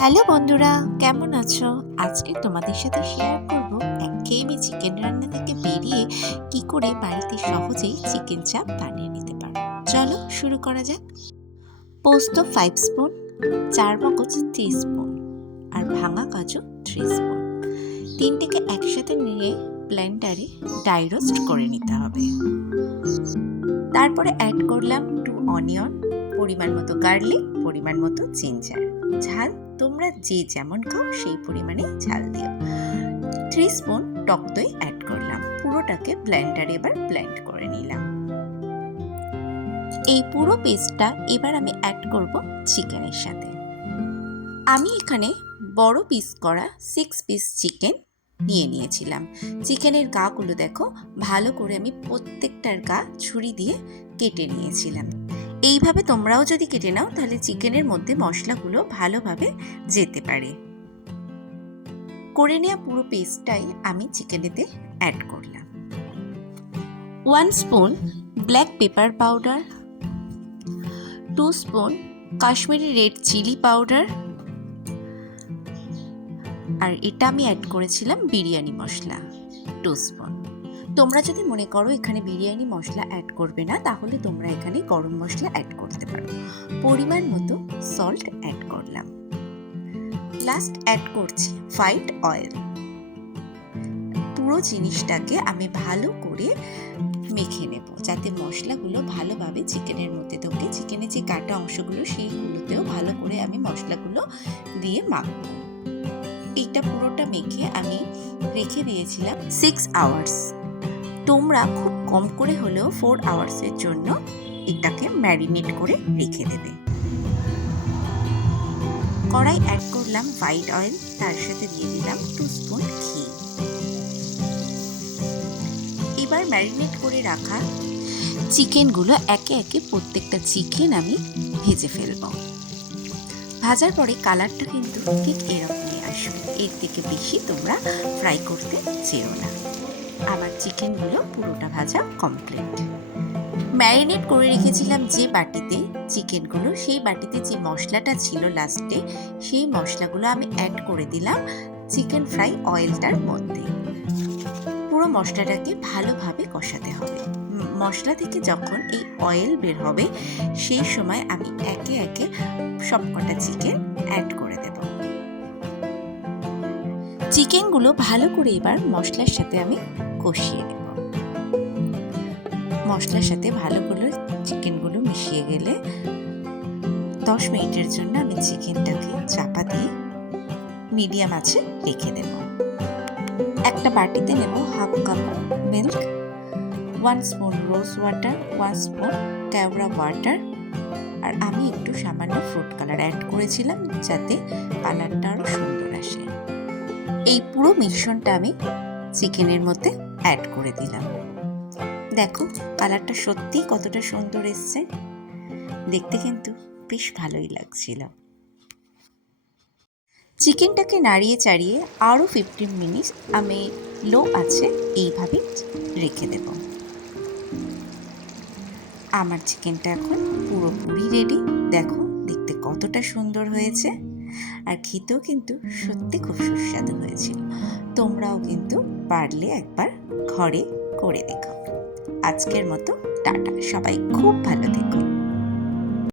Hello বন্ধুরা, কেমন আছো? আজকে তোমাদের সাথে শেয়ার করব একঘেয়েমি চিকেন রান্না থেকে বেরিয়ে কি করে বাড়িতে সহজেই চিকেন চাপ বানিয়ে নিতে পারো। চলো শুরু করা যাক। পোস্ত 5 স্পুন, চারমগজ 3 স্পুন আর ভাঙা কাজু 3 স্পুন, তিনটেকে একসাথে নিয়ে ব্লেন্ডারে ড্রাই রোস্ট করে নিতে হবে। তারপরে অ্যাড করলাম 2 অনিয়ন, পরিমাণ মতো গার্লিক, পরিমাণ মতো জিঞ্জার। ঝাল তোমরা যে যেমন খাও সেই পরিমাণে ঝাল দিও। 3 স্পুন টক দই অ্যাড করলাম। পুরোটাকে ব্লেন্ডারে এবার ব্লেন্ড করে নিলাম। এই পুরো পেস্টটা এবার আমি অ্যাড করব চিকেনের সাথে। আমি এখানে বড় পিস করা 6 পিস চিকেন নিয়ে নিয়েছিলাম। চিকেনের গাগুলো দেখো, ভালো করে আমি প্রত্যেকটার গা ছুরি দিয়ে কেটে নিয়েছিলাম। এইভাবে তোমরাও যদি কেটে নাও তাহলে চিকেনের মধ্যে মশলাগুলো ভালোভাবে যেতে পারে। করে নেওয়া পুরো পেস্টটাই আমি চিকেনেতে অ্যাড করলাম। 1 spoon black pepper powder, 2 spoon Kashmiri red chilli powder, আর এটা আমি অ্যাড করেছিলাম বিরিয়ানি মশলা 2 স্পুন। তোমরা যদি মনে করো এখানে বিরিয়ানি মশলা অ্যাড করবে না, তাহলে তোমরা এখানে গরম মশলা অ্যাড করতে পারো। পরিমাণ মতো সল্ট অ্যাড করলাম। লাস্ট অ্যাড করছি হোয়াইট অয়েল। পুরো জিনিসটাকে আমি ভালো করে মেখে নেব, যাতে মশলাগুলো ভালোভাবে চিকেনের মধ্যে ঢোকে। চিকেনের যে কাটা অংশগুলো সেইগুলোতেও ভালো করে আমি মশলাগুলো দিয়ে মাখবো। এইটা পুরোটা মেখে আমি রেখে দিয়েছিলাম 6 আওয়ার্স। তোমরা খুব কম করে হলেও 4 আওয়ার্সের জন্য এটাকে ম্যারিনেট করে রেখে দেবে। কড়াই অ্যাড করলাম হোয়াইট অয়েল, তার সাথে দিয়ে দিলাম 2 স্পুন ঘি। এবার ম্যারিনেট করে রাখা চিকেনগুলো একে একে প্রত্যেকটা চিকেন আমি ভেজে ফেলব। ভাজার পরে কালারটা কিন্তু ঠিক এরকমই আসবে, এর থেকে বেশি তোমরা ফ্রাই করতে চেও না। আমার চিকেনগুলো পুরোটা ভাজা কমপ্লিট। ম্যারিনেট করে রেখেছিলাম যে বাটিতে চিকেনগুলো, সেই বাটিতে যে মশলাটা ছিল লাস্টে, সেই মশলাগুলো আমি অ্যাড করে দিলাম চিকেন ফ্রাই অয়েলটার মধ্যে। পুরো মশলাটাকে ভালোভাবে কষাতে হবে। মশলা থেকে যখন এই অয়েল বের হবে সেই সময় আমি একে একে সবকটা চিকেন অ্যাড করে দেব। চিকেনগুলো ভালো করে এবার মশলার সাথে আমি কষিয়ে নেব। মশলার সাথে ভালো করে চিকেনগুলো মিশিয়ে গেলে 10 মিনিটের জন্য আমি চিকেনটাকে চাপা দিয়ে মিডিয়াম আঁচে রেখে দেব। একটা বাটিতে নেব half cup milk, 1 spoon rose water, 1 spoon কেওড়া ওয়াটার, আর আমি একটু সামান্য ফ্রুট কালার অ্যাড করেছিলাম যাতে কালারটা আরও সুন্দর আসে। এই পুরো মিশ্রণটা আমি চিকেনের মধ্যে অ্যাড করে দিলাম। দেখো কালারটা সত্যিই কতটা সুন্দর এসছে, দেখতে কিন্তু বেশ ভালোই লাগছিল। চিকেনটাকে নাড়িয়ে চাড়িয়ে আরও 15 মিনিট আমি লো আছে এইভাবে রেখে দেব। আমার চিকেনটা এখন পুরোপুরি রেডি। দেখো দেখতে কতটা সুন্দর হয়েছে, আর খেতেও কিন্তু সত্যি খুব সুস্বাদু হয়েছিল। তোমরাও কিন্তু পারলে একবার ঘরে করে দেখো। আজকের মতো টাটা, সবাই খুব ভালো থেকো।